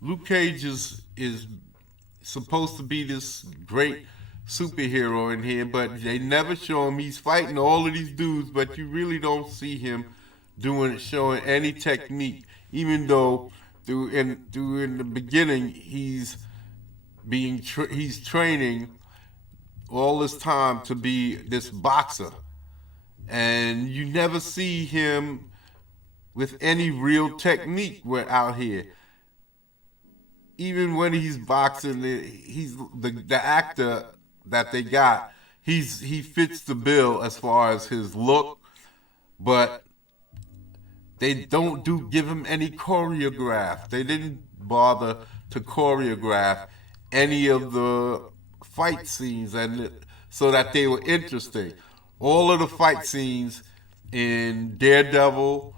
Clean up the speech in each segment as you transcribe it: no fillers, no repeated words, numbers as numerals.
Luke Cage is supposed to be this great superhero in here, but they never show him. He's fighting all of these dudes, but you really don't see him showing any technique. Even though through in the beginning he's training all this time to be this boxer, and you never see him with any real technique. We're out here. Even when he's boxing, he's the actor that they got. He fits the bill as far as his look, but they don't give him any choreograph. They didn't bother to choreograph any of the fight scenes, and so that they were interesting. All of the fight scenes in Daredevil,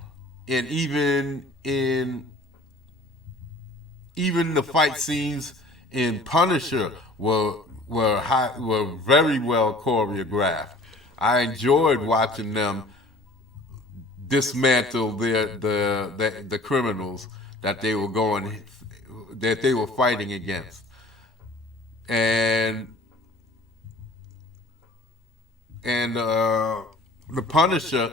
and even the fight scenes in Punisher were very well choreographed. I enjoyed watching them dismantle the criminals that they were fighting against, and and the Punisher,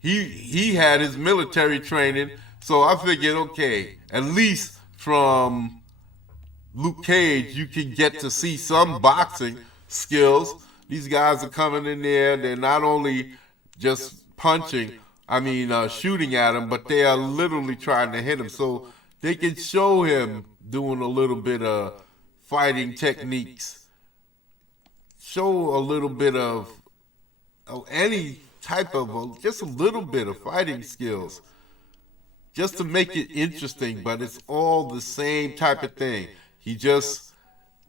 he had his military training, so I figured, okay, at least from Luke Cage, you can get to see some boxing skills. These guys are coming in there; they're not only just punching, shooting at him, but they are literally trying to hit him. So they can show him doing a little bit of fighting techniques, show a little bit of any type of just a little bit of fighting skills, just to make it interesting. But it's all the same type of thing. He just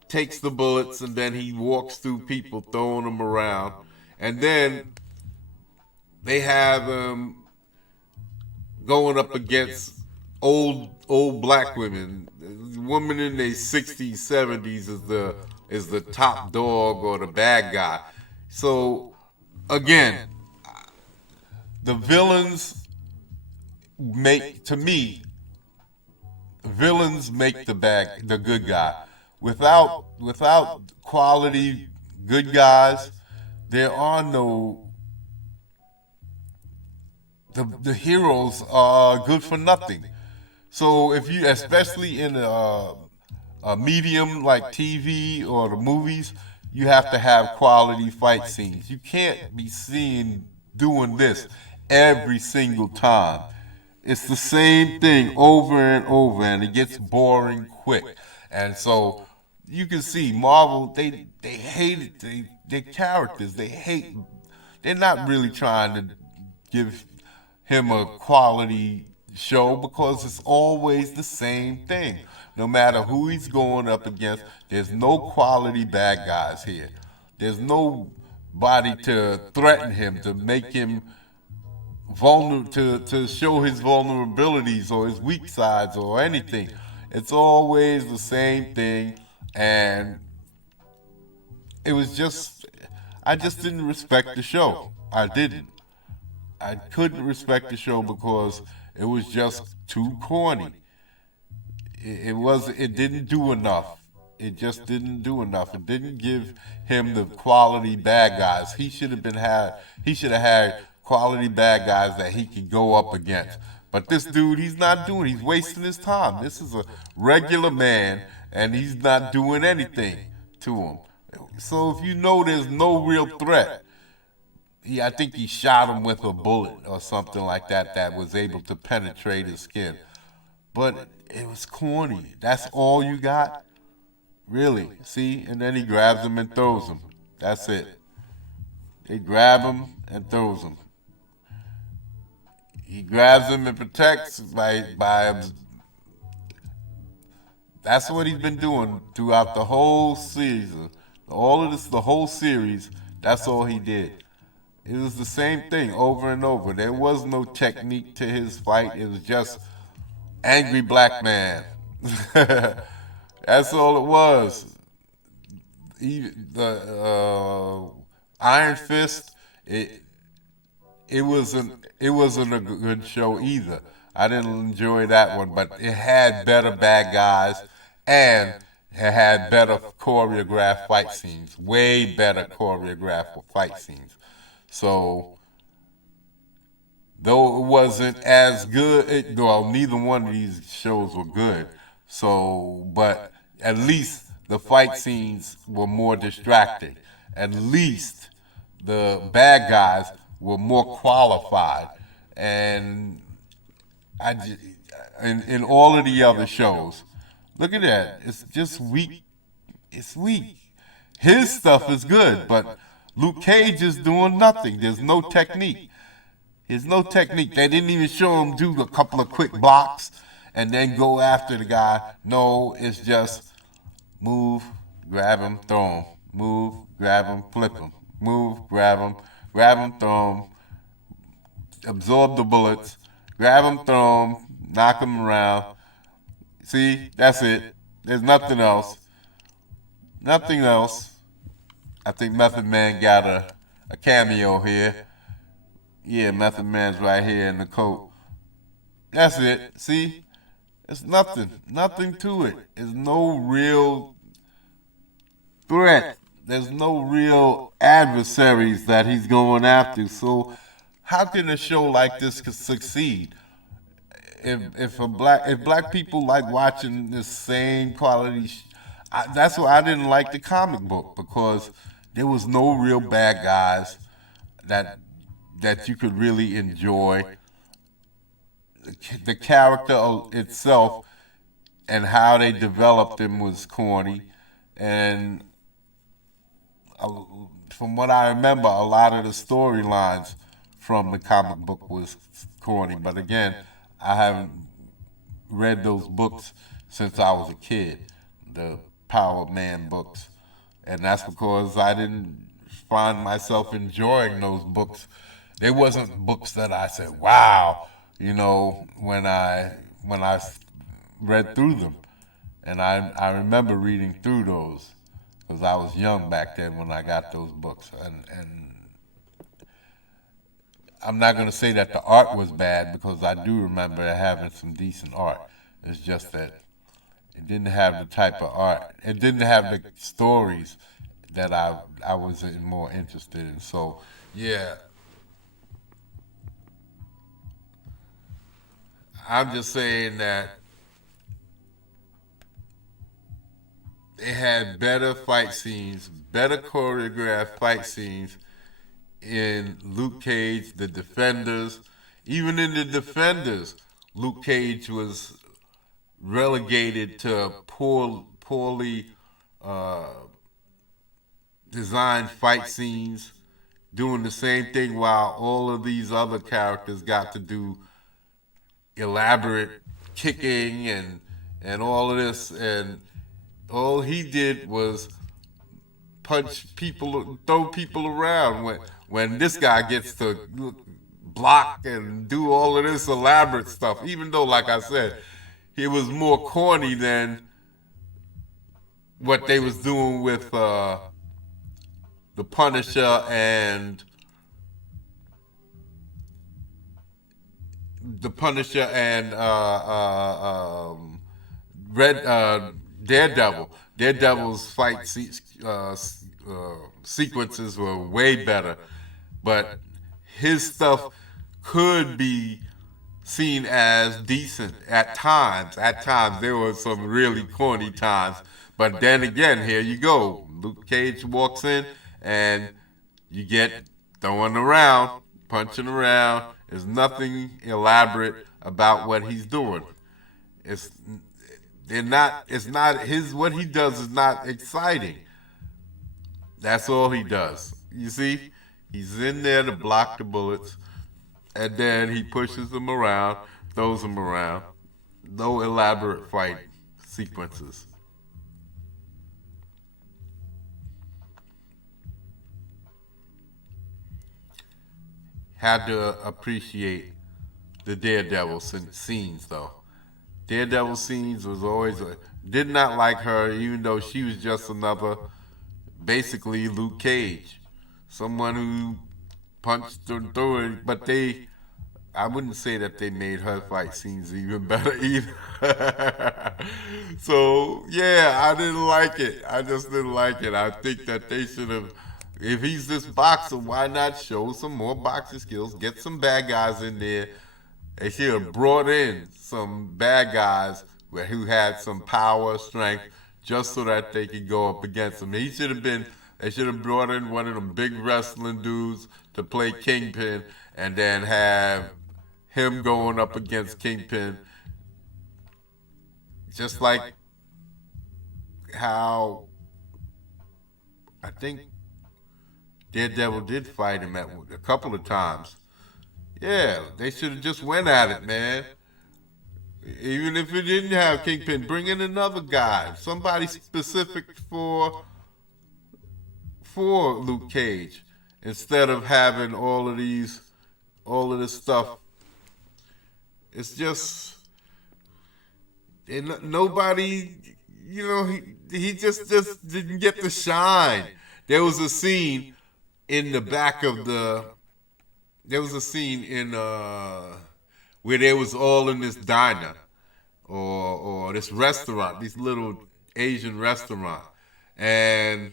takes the bullets and then he walks through people, throwing them around, and then they have him going up against old black women. Women in their 60s, 70s is the top dog or the bad guy. So again, the villains make to me villains make the good guy. Without quality good guys, there are no the heroes are good for nothing. So if you, especially in a medium like TV or the movies, you have to have quality fight scenes. You can't be seen doing this every single time. It's the same thing over and over, and it gets boring quick. And so you can see Marvel, they hate it. Their characters, they hate. They're not really trying to give him a quality show because it's always the same thing. No matter who he's going up against, there's no quality bad guys here. There's nobody to threaten him, to make him to show his vulnerabilities or his weak sides or anything. It's always the same thing, and it was just I just didn't respect the show. I didn't. I couldn't respect the show because it was just too corny. It didn't do enough. It just didn't do enough. It didn't give him the quality bad guys. He should have had quality bad guys that he could go up against. But this dude, he's not doing. He's wasting his time. This is a regular man, and he's not doing anything to him. So if you know there's no real threat, I think he shot him with a bullet or something like that that was able to penetrate his skin. But it was corny. That's all you got? Really? See? And then he grabs him and throws him. That's it. They grab him and throws him. He grabs him and protects by that's what he's been doing throughout the whole season. All of this, the whole series, that's all he did. It was the same thing over and over. There was no technique to his fight. It was just angry black man. That's all it was. The Iron Fist, it wasn't a good show either. I didn't enjoy that one, but it had better bad guys and it had better choreographed fight scenes, way better choreographed fight scenes. So though it wasn't as good, well, neither one of these shows were good. So, but at least the fight scenes were more distracting. At least the bad guys were more qualified, and I in all of the other shows, look at that. It's just weak. It's weak. His stuff is good, but Luke Cage is doing nothing. There's no technique. There's no technique. They didn't even show him do a couple of quick blocks and then go after the guy. No, it's just move, grab him, throw him. Move, grab him, flip him. Move, grab him, throw him. Absorb the bullets, grab him, throw him, knock him around. See, that's it. There's nothing else. Nothing else. I think Method Man got a cameo here. Yeah, Method Man's right here in the coat. That's it. See? It's nothing. Nothing to it. There's no real threat. There's no real adversaries that he's going after. So how can a show like this succeed? If black people like watching the same quality, that's why I didn't like the comic book, because there was no real bad guys that you could really enjoy. The character itself and how they developed him was corny, and from what I remember, a lot of the storylines from the comic book was corny. But again, I haven't read those books since I was a kid, the Power Man books, and that's because I didn't find myself enjoying those books. They wasn't books that I said, "Wow," when I read through them, and I remember reading through those because I was young back then when I got those books, and I'm not going to say that the art was bad, because I do remember having some decent art. It's just that it didn't have the type of art. It didn't have the stories that I was more interested in. So, yeah. I'm just saying that it had better fight scenes, better choreographed fight scenes in Luke Cage, The Defenders. Even in The Defenders, Luke Cage was relegated to poorly designed fight scenes, doing the same thing while all of these other characters got to do elaborate kicking and all of this, and all he did was punch people, throw people around. When this guy gets to block and do all of this elaborate stuff, even though, like I said, it was more corny than what they was doing with the Punisher and Daredevil. Daredevil's fight sequences were way better, but his stuff could be seen as decent at times. At times, there were some really corny times. But then again, here you go. Luke Cage walks in, and you get throwing around, punching around. There's nothing elaborate about what he's doing. What he does is not exciting. That's all he does. You see? He's in there to block the bullets, and then he pushes them around, throws them around. No elaborate fight sequences. Had to appreciate the Daredevil scenes, though. Daredevil scenes was always did not like her, even though she was just another, basically Luke Cage, someone who punched her through it, but I wouldn't say that they made her fight scenes even better either. So yeah, I didn't like it. I just didn't like it. I think that they should have. If he's this boxer, why not show some more boxing skills? Get some bad guys in there. They should have brought in some bad guys who had some power, strength, just so that they could go up against him. He should have been. They should have brought in one of them big wrestling dudes to play Kingpin, and then have him going up against Kingpin, just like how I think Daredevil did fight him at a couple of times. Yeah, they should have just went at it, man. Even if it didn't have Kingpin, bring in another guy, somebody specific for Luke Cage, instead of having all of this stuff. It's just nobody, he just didn't get the shine. There was a scene in the back of the. There was a scene in where they was all in this diner or this restaurant, this little Asian restaurant, and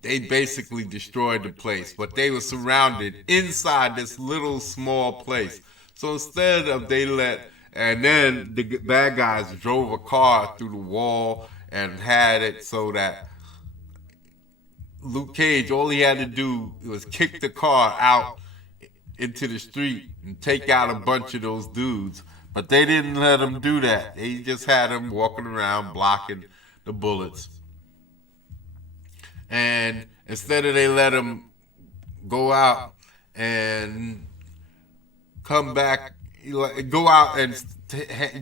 they basically destroyed the place, but they were surrounded inside this little small place. So instead of and then the bad guys drove a car through the wall and had it so that Luke Cage, all he had to do was kick the car out into the street and take out a bunch of those dudes. But they didn't let him do that. They just had him walking around blocking the bullets. And instead of they let him go out and come back, go out and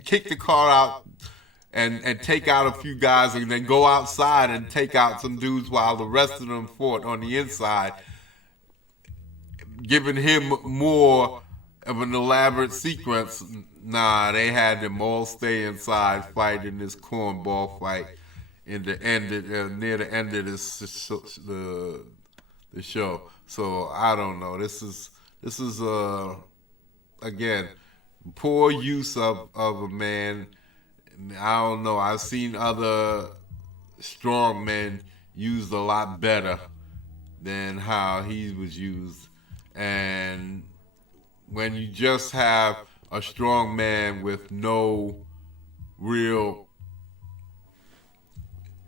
kick the car out and take out a few guys and then go outside and take out some dudes while the rest of them fought on the inside, giving him more of an elaborate sequence. Nah, they had them all stay inside fighting this cornball fight in the end, near the end of the show. So I don't know. This is again poor use of a man. I don't know. I've seen other strong men used a lot better than how he was used. And when you just have a strong man with no real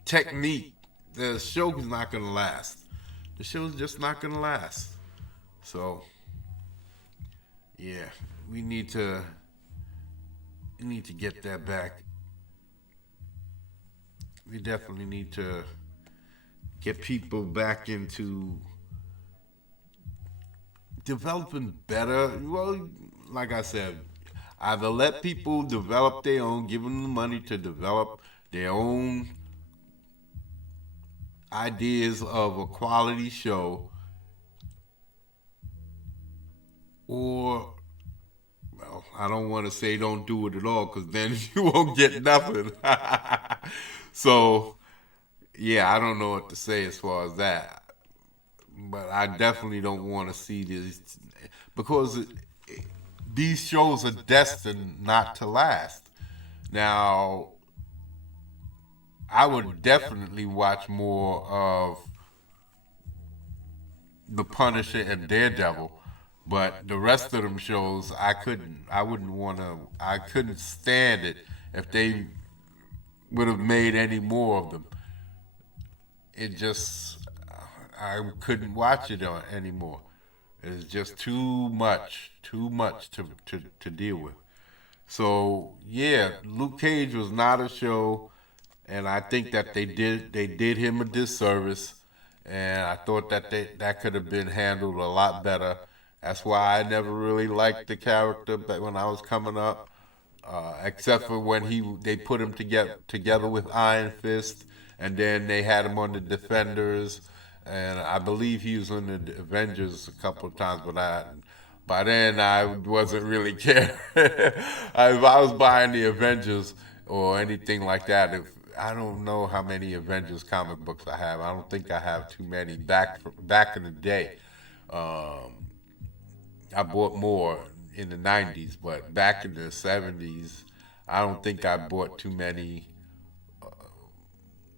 technique, the show is not going to last. The show's just not going to last. So, yeah, we need to get that back. We definitely need to get people back into developing better. Well, like I said, either let people develop their own, give them the money to develop their own ideas of a quality show, or, well, I don't want to say don't do it at all, because then you won't get nothing. So, yeah, I don't know what to say as far as that. But I definitely don't want to see this, because these shows are destined not to last. Now, I would definitely watch more of The Punisher and Daredevil, but the rest of them shows I couldn't. I wouldn't want to. I couldn't stand it if they would have made any more of them. It just, I couldn't watch it anymore. It's just too much to deal with. So yeah, Luke Cage was not a show, and I think that they did him a disservice, and I thought that that could have been handled a lot better. That's why I never really liked the character when I was coming up, except for when they put him together with Iron Fist, and then they had him on the Defenders, and I believe he was on the Avengers a couple of times, but by then I wasn't really caring. If I was buying the Avengers or anything like that, I don't know how many Avengers comic books I have. I don't think I have too many back in the day. I bought more in the 90s, but back in the 70s, I don't think I bought too many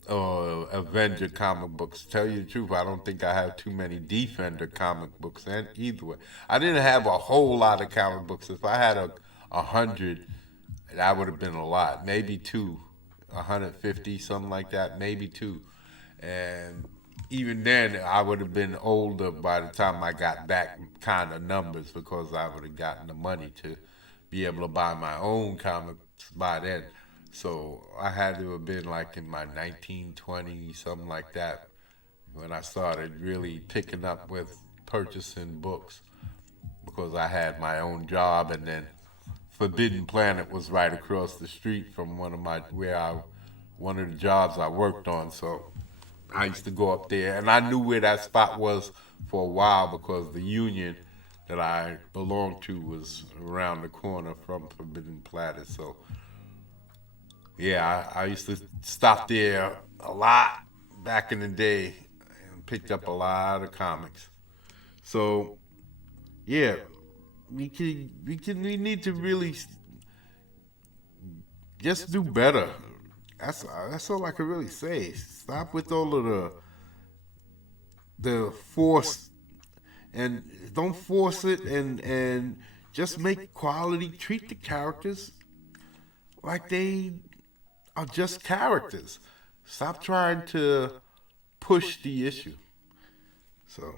Avenger comic books. Tell you the truth, I don't think I have too many Defender comic books. And either way, I didn't have a whole lot of comic books. If I had a hundred, that would have been a lot. Maybe two, 150, something like that. Maybe two, and even then, I would have been older by the time I got back kind of numbers because I would have gotten the money to be able to buy my own comics by then. So I had to have been like in my 1920s, something like that, when I started really picking up with purchasing books because I had my own job, and then Forbidden Planet was right across the street from one of the jobs I worked on. So I used to go up there, and I knew where that spot was for a while because the union that I belonged to was around the corner from Forbidden Planet. So yeah, I used to stop there a lot back in the day and picked up a lot of comics. So yeah, we need to really just do better. That's all I can really say. Stop with all of the force, and don't force it, and just make quality. Treat the characters like they are just characters. Stop trying to push the issue. So